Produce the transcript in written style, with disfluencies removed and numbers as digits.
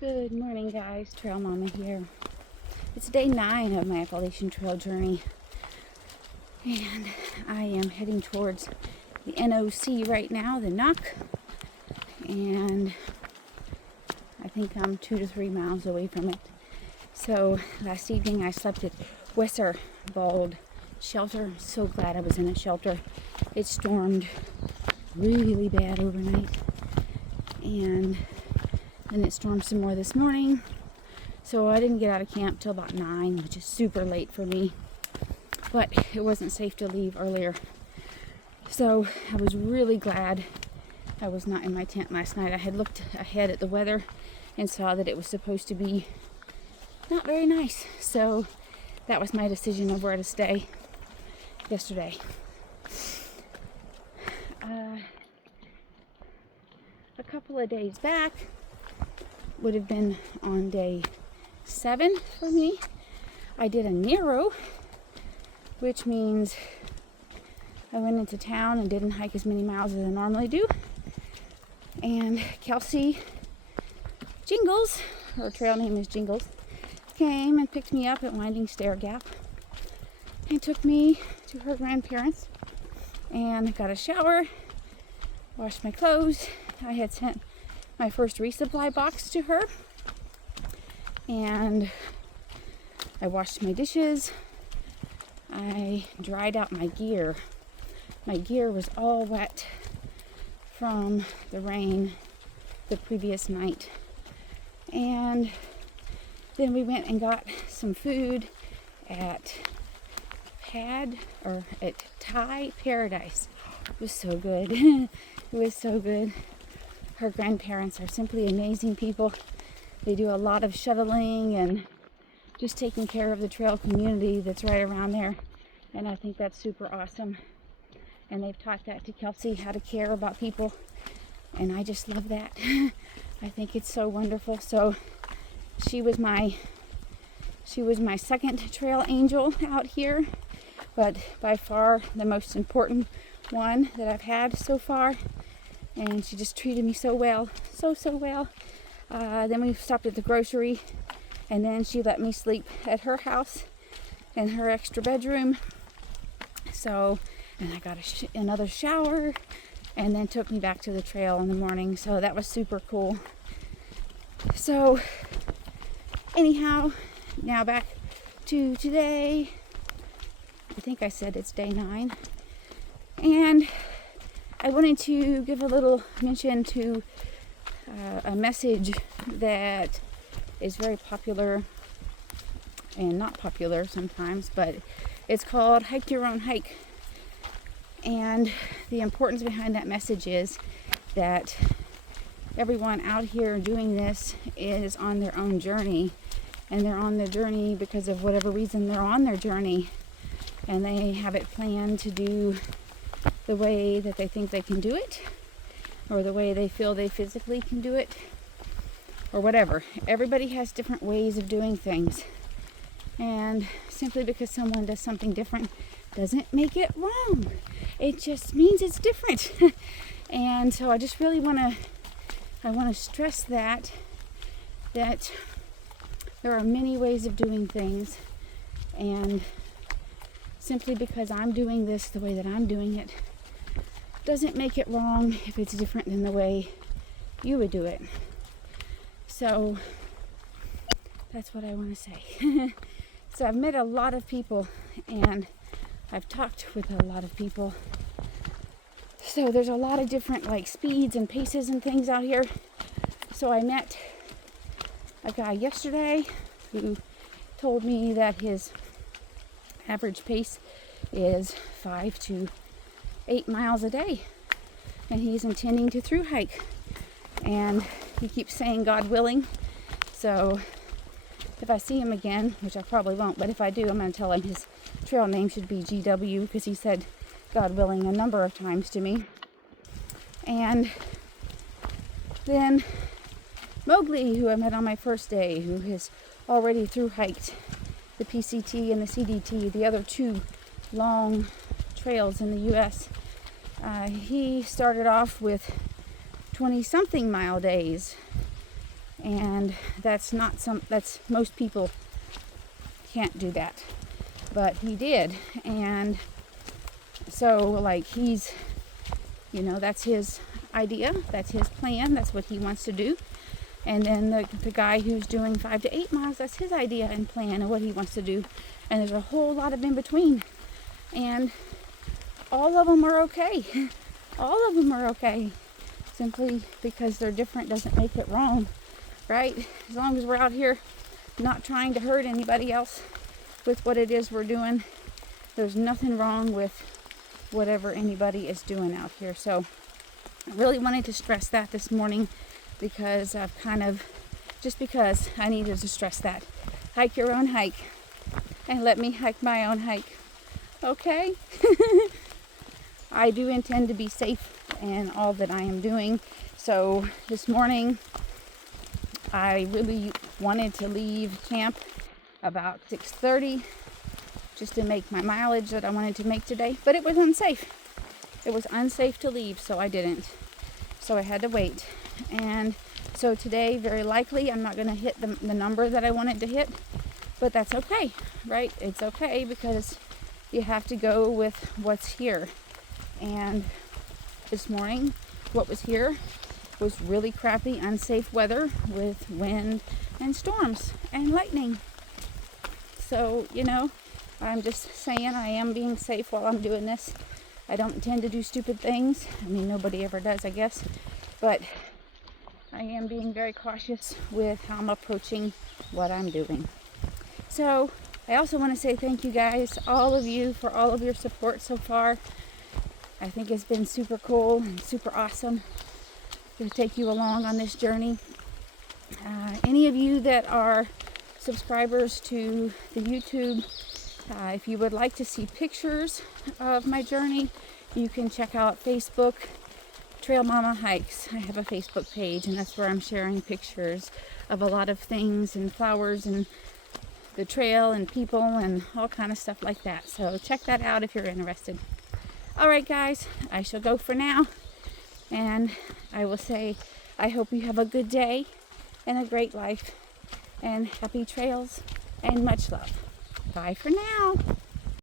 Good morning, guys. Trail Mama here. It's day 9 of my Appalachian Trail journey, and I am heading towards the NOC right now, the NOC, and I think I'm 2 to 3 miles away from it. So last evening I slept at Westerwald shelter. So glad I was in a shelter. It stormed really bad overnight, and then it stormed some more this morning. So I didn't get out of camp till about 9, which is super late for me. But it wasn't safe to leave earlier. So I was really glad I was not in my tent last night. I had looked ahead at the weather and saw that it was supposed to be not very nice. So that was my decision of where to stay yesterday. A couple of days back would have been on day 7 for me. I did a Nero, which means I went into town and didn't hike as many miles as I normally do. And Kelsey Jingles, her trail name is Jingles, came and picked me up at Winding Stair Gap and took me to her grandparents. And I got a shower, washed my clothes. I had sent my first resupply box to her, and I washed my dishes. I dried out my gear. My gear was all wet from the rain the previous night. And then we went and got some food at Thai Paradise. It was so good. It was so good. Her grandparents are simply amazing people. They do a lot of shuttling and just taking care of the trail community that's right around there. And I think that's super awesome. And they've taught that to Kelsey, how to care about people. And I just love that. I think it's so wonderful. So she was my second trail angel out here, but by far the most important one that I've had so far. And she just treated me so well, so well. Then we stopped at the grocery, and then she let me sleep at her house in her extra bedroom. So, and I got another shower, and then took me back to the trail in the morning. So that was super cool. So anyhow, now back to today. I think I said it's day 9. And I wanted to give a little mention to a message that is very popular and not popular sometimes, but it's called Hike Your Own Hike. And the importance behind that message is that everyone out here doing this is on their own journey, and they're on their journey because of whatever reason they're on their journey, and they have it planned to do the way that they think they can do it, or the way they feel they physically can do it, or whatever. Everybody has different ways of doing things, and simply because someone does something different doesn't make it wrong. It just means it's different. And so I just really want to stress that there are many ways of doing things, and simply because I'm doing this the way that I'm doing it doesn't make it wrong if it's different than the way you would do it. So that's what I want to say. So I've met a lot of people, and I've talked with a lot of people. So there's a lot of different speeds and paces and things out here. So I met a guy yesterday who told me that his average pace is 5 to 8 miles a day, and he's intending to through hike, and he keeps saying God willing. So if I see him again, which I probably won't, but if I do, I'm going to tell him his trail name should be GW, because he said God willing a number of times to me. And then Mowgli, who I met on my first day, who has already through hiked the PCT and the CDT, the other 2 long trails in the US. He started off with 20-something mile days And that's most people can't do that, but he did. And so like he's, that's his idea, that's his plan, that's what he wants to do. And then the guy who's doing 5 to 8 miles, that's his idea and plan and what he wants to do. And there's a whole lot of in between, and all of them are okay. All of them are okay. Simply because they're different doesn't make it wrong, right? As long as we're out here not trying to hurt anybody else with what it is we're doing, there's nothing wrong with whatever anybody is doing out here. So I really wanted to stress that this morning, because because I needed to stress that. Hike your own hike and let me hike my own hike. Okay? I do intend to be safe in all that I am doing. So this morning I really wanted to leave camp about 6:30 just to make my mileage that I wanted to make today, but it was unsafe. It was unsafe to leave, so I didn't. So I had to wait. And so today, very likely, I'm not going to hit the number that I wanted to hit, but that's okay, right? It's okay, because you have to go with what's here. And this morning, what was here was really crappy, unsafe weather with wind and storms and lightning. So, I'm just saying I am being safe while I'm doing this. I don't intend to do stupid things. I mean, nobody ever does, I guess. But I am being very cautious with how I'm approaching what I'm doing. So I also want to say thank you guys, all of you, for all of your support so far. I think it's been super cool and super awesome to take you along on this journey. Any of you that are subscribers to the YouTube, if you would like to see pictures of my journey, you can check out Facebook, Trail Mama Hikes. I have a Facebook page, and that's where I'm sharing pictures of a lot of things and flowers and the trail and people and all kind of stuff like that. So check that out if you're interested. All right, guys, I shall go for now, and I will say I hope you have a good day and a great life and happy trails and much love. Bye for now.